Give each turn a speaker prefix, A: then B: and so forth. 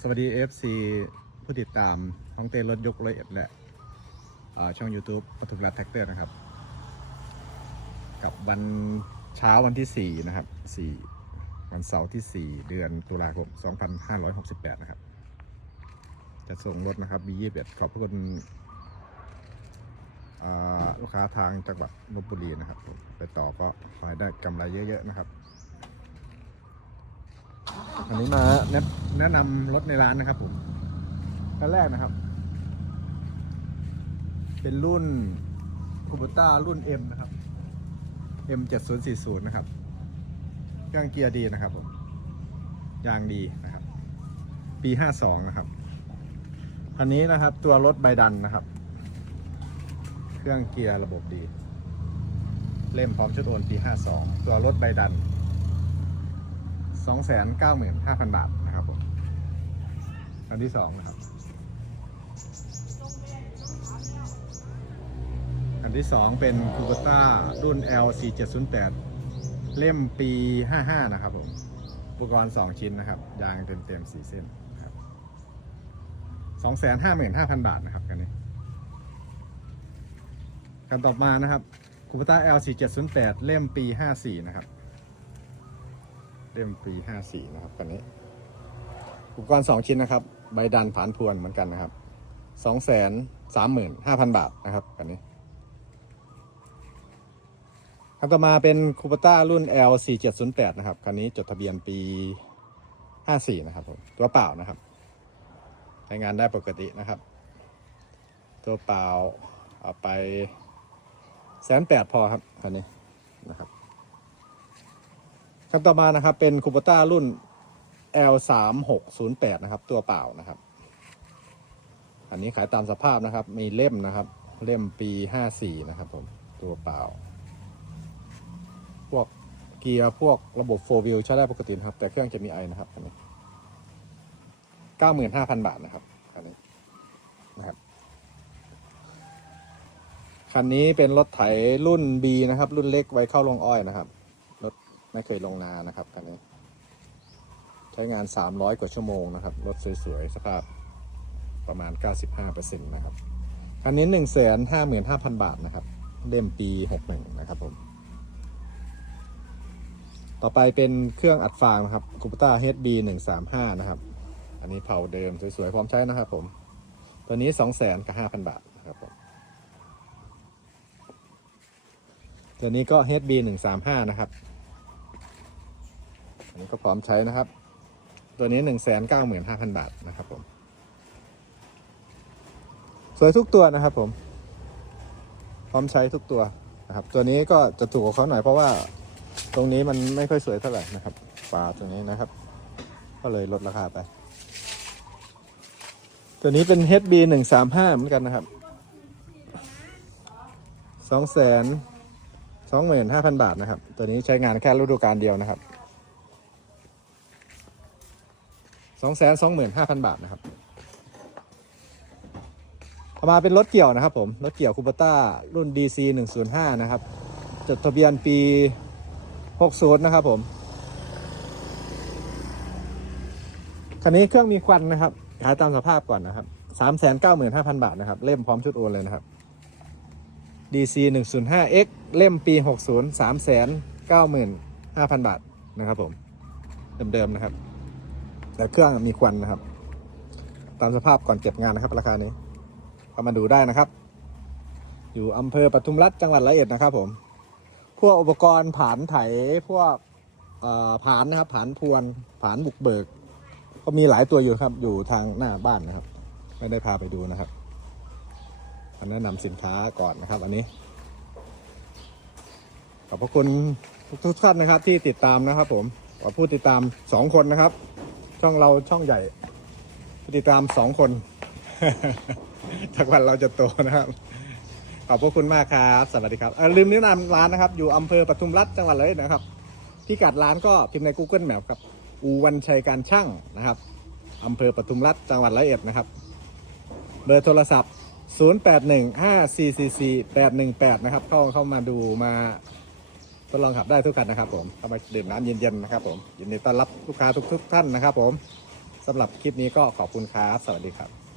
A: สวัสดี FC ผู้ติดตามท้องเต้นรถยกละเอียดและช่อง YouTube ปทุมรัฐแท็กเตอร์นะครับ กับวันเช้าวันที่ 4 นะครับ 4 วันเสาร์ที่ 4 เดือนตุลาคม 2568 นะครับ จะส่งรถนะครับ B21 ขอบพระคุณลูกค้าทางจังหวัดลบบุรีนะครับ ไปต่อก็ขอให้ได้กำไรเยอะ ๆ นะครับ อันนี้มาแนะแนะนำรถในร้านนะครับผมคันแรกนะครับ เป็นรุ่นคูปต้ารุ่น M นะครับ M 7040นะครับเครื่องเกียร์ดีนะครับผมยางดีนะครับ ปี 52 นะครับคันนี้นะครับตัวรถใบดันนะครับ เครื่องเกียร์ระบบดี เล่มพร้อมชุดโอนปี 52 ตัวรถใบดัน 295,000บาทนะครับผมอันที่สองนะครับ อันที่สองเป็นคูเปต้ารุ่น L 4 7 0 8เล่มปี 55 นะครับผม อุปกรณ์ 2 ชิ้นนะครับ ยางเต็มเต็มๆ4 เส้นนะครับ255,000 บาทนะครับกันนี้กันต่อมานะครับคูเปต้า L 4 7 0 8เล่มปี 54 นะครับ เล่มปี54นะครับคันนี้ อุปกรณ์2ชิ้นนะครับ ใบดันผานพวนเหมือนกันนะครับ235,000บาทนะครับคันนี้คันต่อมาเป็นคูปต้ารุ่น L 4708นะครับคันนี้จดทะเบียนปี 54 นะครับผมตัวเปล่านะครับใช้งานได้ปกตินะครับ ตัวเปล่าเอาไปแสนแปดพอครับคันนี้นะครับ ครับต่อมานะครับเป็นคูปต้ารุ่น L 3 6 0 8 นะครับ ตัวเปล่านะครับ อันนี้ขายตามสภาพนะครับ มีเล่มนะครับ เล่มปี 54 นะครับผมตัวเปล่า พวกเกียร์พวกระบบ4 wheel ใช้ได้ปกตินะครับ แต่เครื่องจะมีไอนะครับอันนี้95,000 บาทนะครับอันนี้นะครับคันนี้เป็นรถไถรุ่น B นะครับ รุ่นเล็กไว้เข้าลงอ้อยนะครับ ไม่เคยลงนานะครับคันนี้ ใช้งาน 300 กว่าชั่วโมงนะครับ รถสวยๆ สภาพประมาณ 95%นะครับ คันนี้ 1 5 5 0 0 0 บาทนะครับ เล่มปี 61 นะครับผม ต่อไปเป็นเครื่องอัดฟางนะครับ c u p e t a HB 135 นะครับ อันนี้เผาเดิมสวยๆ พร้อมใช้นะครับผม ตัวนี้ 2 0 0 0 0 0กับ5,000 บาทนะครับผมตัวนี้ก็ HB 135 นะครับอันนี้ ก็พร้อมใช้นะครับ ตัวนี้1 9 5 0 0 0บาทนะครับผม สวยทุกตัวนะครับผม พร้อมใช้ทุกตัวนะครับ ตัวนี้ก็จะถูกกว่าเขาหน่อยเพราะว่าตรงนี้มันไม่ค่อยสวยเท่าไหร่นะครับฝาตรงนี้นะครับ ก็เลยลดราคาไป ตัวนี้เป็น HB 135เหมือนกันนะครับ2 0 0 0 0 25,000บาทนะครับ ตัวนี้ใช้งานแค่ฤดูกาลเดียวนะครับ 225,000บาทนะครับต่อมาเป็นรถเกี่ยวนะครับผมรถเกี่ยวคูปต้ารุ่น DC 105 นะครับ จดทะเบียนปี 60 นะครับผม คันนี้เครื่องมีควันนะครับขายตามสภาพก่อนนะครับ 395,000 บาทนะครับ เล่มพร้อมชุดโอนเลยนะครับ DC 105X เล่มปี 60 395,000 บาทนะครับผม เดิมๆนะครับ แต่เครื่องมีควันนะครับ ตามสภาพก่อนเก็บงานนะครับ ราคานี้ก็มาดูได้นะครับ อยู่อำเภอปทุมรัฐจังหวัดร้อยเอ็ดนะครับ ผม พวกอุปกรณ์ผานไถพวกผานนะครับผานพวนผานบุกเบิก ก็มีหลายตัวอยู่ครับ อยู่ทางหน้าบ้านนะครับ ไม่ได้พาไปดูนะครับมาแนะนำสินค้าก่อนนะครับ อันนี้ขอบพระคุณทุกท่านนะครับที่ติดตามนะครับ ผมขอผู้ติดตามสองคนนะครับ ช่องเราช่องใหญ่ติดตามสองคน จากวันเราจะโตนะครับ ขอบพระคุณมากครับ สวัสดีครับลืมแนะนำร้านนะครับ อยู่อำเภอปทุมรัฐจังหวัดเลยนะครับที่กัดร้านก็พิมพ์ใน Google Map ครับ อูวันชัยการช่างนะครับอำเภอปทุมรัฐจังหวัดร้อยเอ็ดนะครับ เบอร์โทรศัพท์ 0815444818 นะครับเข้าเข้ามาดูมา ทดลองขับได้ทุกคันนะครับผมเข้ามาดื่มน้ำเย็นๆนะครับผมยินดีต้อนรับลูกค้าทุกๆท่านนะครับผมสำหรับคลิปนี้ก็ขอบคุณครับ สวัสดีครับ